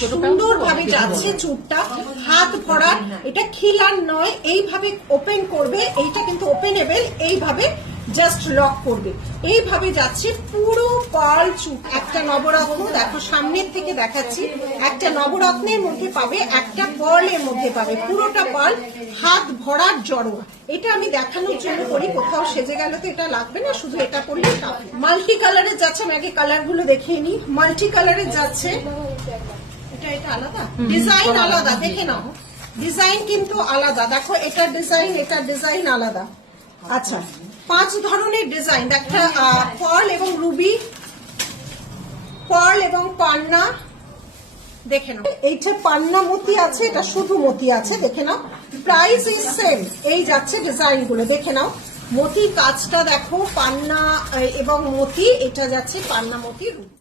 সুন্দরভাবে যাচ্ছে চুরটা, হাত ভরার, এটা খিলার নয়, এইভাবে ওপেন করবে, এইটা কিন্তু ওপেনেবল, এইভাবে জাস্ট লক করবে, এইভাবে যাচ্ছে পুরো পার্ল চুপ। একটা নবরত্ন দেখো, সামনের থেকে দেখাচ্ছি, একটা নবরত্নের মধ্যে পাবে, একটা পার্লের মধ্যে পাবে, পুরোটা পার্ল, হাত ভরার জড়োয়া। এটা আমি দেখানোর জন্য করি, কোথাও সেজে গেলে তো এটা লাগবে না, শুধু এটা করলে মাল্টি কালারের যাচ্ছে। আমি আগে কালার গুলো দেখিয়ে নিই। মাল্টি কালারের যাচ্ছে, এটা আলাদা ডিজাইন, আলাদা দেখে নাও, ডিজাইন কিন্তু আলাদা। দেখো এটা ডিজাইন আলাদা। আচ্ছা, 5 ধরনের ডিজাইন, একটা পার্ল এবং রুবি, পার্ল এবং পান্না, দেখে নাও। এইটা পান্না মতি আছে, এটা শুধু মতি আছে, দেখে নাও। Price is same. এই যাচ্ছে ডিজাইন গুলো, দেখে নাও। মতি কাজটা দেখো, পান্না এবং মতি, এটা যাচ্ছে পান্না মতি রুবি।